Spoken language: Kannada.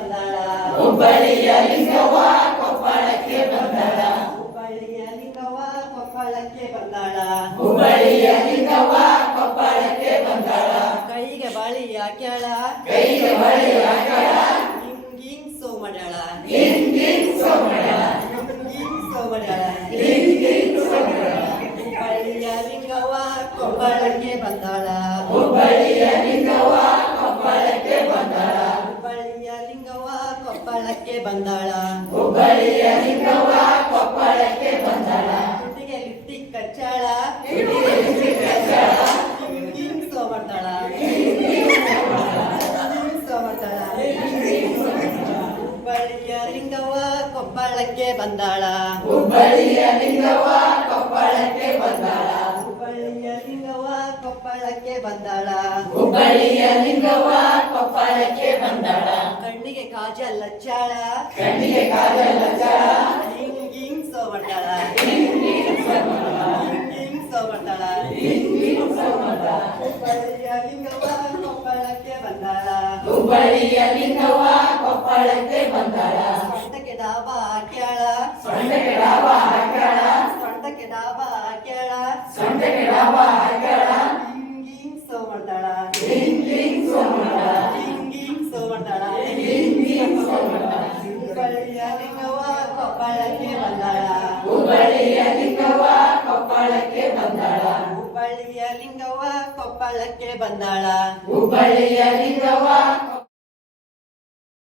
ಬಂದಾಳ. ಹುಬ್ಬಳ್ಳಿಯ ಲಿಂಗವ್ವ ಕೊಪ್ಪಳಕ್ಕೆ ಬಂದಳ. ಹುಬ್ಬಳ್ಳಿಯ ಲಿಂಗವ್ವ ಕೊಪ್ಪಳಕ್ಕೆ ಬಂದಾಳ. ಹುಬ್ಬಳ್ಳಿಯ ಲಿಂಗವ್ವ ಕೊಪ್ಪಳಕ್ಕೆ ಬಂದಳ. ಕೈಗೆ ಬಳಿ ಹಾಕ್ಯಾಳ. ಕೈಗೆ ಬಳಿ ಹಾಕಳ ಹಿಂಗಿಂಗ್ ಸೋ ಮಾಡ್ಯಾಳ ಸೋಮಳ ಹಿಂಗಿಂಗ್ ಸೋ ಮಾಡ್ಯಾಳ ಹುಬ್ಬಳ್ಳಿಯ ಲಿಂಗವ್ವ ಕೊಪ್ಪಳಕ್ಕೆ ಬಂದಾಳ. ಹುಬ್ಬಳ್ಳಿಯ ಕೊಪ್ಪಳಕ್ಕೆ ಬಂದಾಳ. ಹುಬ್ಬಳ್ಳಿಯ ಲಿಂಗವ್ವ ಕೊಪ್ಪಳಕ್ಕೆ ಬಂದಾಳ. ತುಟಿಗೆ ಲಿಟ್ಟಿ ಕಚ್ಚಾಳ. ಹಿಂಗಿಂಗ್ ಸೋ ಮಾಡ್ತಾಳ. ಸೋ ಮಾಡ್ತಾಳ. ಹುಬ್ಬಳ್ಳಿಯ ಲಿಂಗವ್ವ ಕೊಪ್ಪಳಕ್ಕೆ ಬಂದಾಳ. ಹುಬ್ಬಳ್ಳಿಯ ಲಿಂಗವ್ವ ಕೊಪ್ಪಳಕ್ಕೆ ಬಂದಾಳ. ಹುಬ್ಬಳ್ಳಿಯ ಲಿಂಗವ್ವ ಕೊಪ್ಪಳಕ್ಕೆ ಬಂದಾಳ. ಹುಬ್ಬಳ್ಳಿಯ ಲಿಂಗವ್ವ ಕೊಪ್ಪಳಕ್ಕೆ ಬಂದಾಳ. ಕಾಜಲ್ ಲಚ್ಚಾಳ. ಕಣ್ಣಿಗೆ ಕಾಜಲ್ ಲಚ್ಚಾಳ. ಹಿಂಗ್ ಹಿಂಗ್ ಗಿಂಗ್ ಸೋಮಳ ಹಿಂಗಿಂಗ್ ಸೋ ಮಾಡ್ತಾಳ ಗಿಂಗ್ ಗಿಂಗ್ ಸೋಮಳ ಹುಬ್ಬಳ್ಳಿಯ ಲಿಂಗವ್ವ ಕೊಪ್ಪಳಕ್ಕೆ ಬಂದಾಳ ಹುಬ್ಬಳ್ಳಿಯ ಲಿಂಗವ್ವ ಕೊಪ್ಪಳಕ್ಕೆ ಬಂದಳ ಸೊಂಟಕ್ಕೆ ಡಾಬ ಹಾಕ್ಯಾಳ ಸೊಂಟಕ್ಕೆ ಡಾಬ ಹಾಕ್ಯಾಳ ಸೊಂಟಕ್ಕೆ ಡಾಬ ಹಾಕ್ಯಾಳ ಸೊಂಟಕ್ಕೆ ಡಾಬ ಹಾಕ್ಯಾಳ ಕೊಪ್ಪಳಕ್ಕೆ ಬಂದಳ. ಹುಬ್ಬಳ್ಳಿಯ ಲಿಂಗವ್ವ ಕೊಪ್ಪಳಕ್ಕೆ ಬಂದಳ. ಹುಬ್ಬಳ್ಳಿಯ ಲಿಂಗವ್ವ ಕೊಪ್ಪಳಕ್ಕೆ ಬಂದಳ. ಹುಬ್ಬಳ್ಳಿಯ ಲಿಂಗವ್ವ